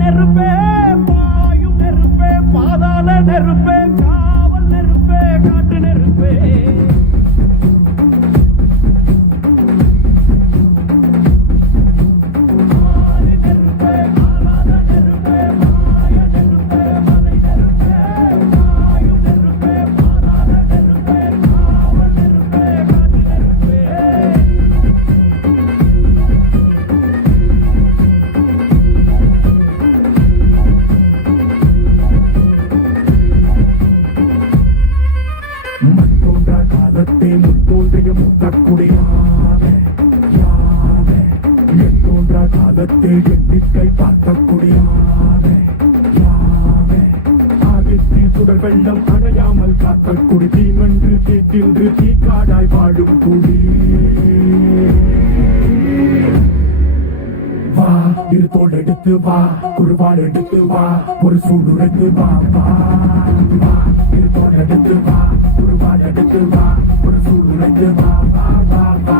நெருப்பே பாயும் நெருப்பே பாதாள நெருப்பே காவல் நெருப்பே காட்டு நெருப்பே எண்ணிக்கை பார்க்கக்கூடியானே சுடர் வெள்ளம் அணையாமல் காத்த குடி தீமன்று தீட்டின்று தீக்காடாய் வாழும் குடி வா இரு தோல் எடுத்து வா குருவாள் எடுத்து வா ஒரு சூடுரைத்து வா வா இரு தோல் எடுத்து வா குருவாள் எடுத்து வா ஒரு சூடுரைத்து வா வா வா வா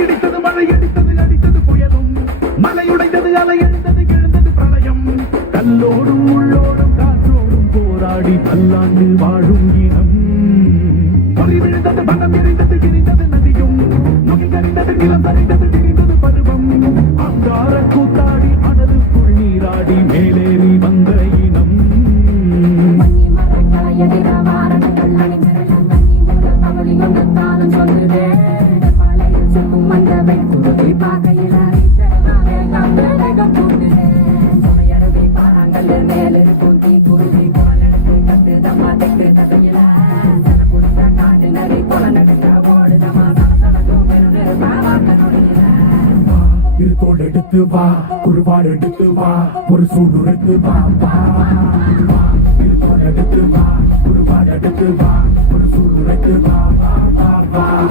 இடித்தது மழை அடித்தது அடித்தது புயலும் மலையுடைந்தது அலை எழுந்தது எழுந்தது பிரளயம் கல்லோடும் உள்ளோடும் காற்றோடும் போராடி பல்லாண்டு வாழும் இனம் பொறி விழுந்தது பணம் எரிந்தது எரிந்தது நதியும் நுகை கறிந்தது நிலம் சரிந்தது தெரிந்தது பருவம் அங்கார கூத்தாடி அனலுக்குள் நீராடி மேலேறி வந்த இனம் இரு தோல் எடுத்து வா குருவாள் எடுத்து வா ஒரு சூடுரைத்து வா வா இரு தோல் எடுத்து வா குருவாள் எடுத்து வா ஒரு சூடுரைத்து வா வா வா வா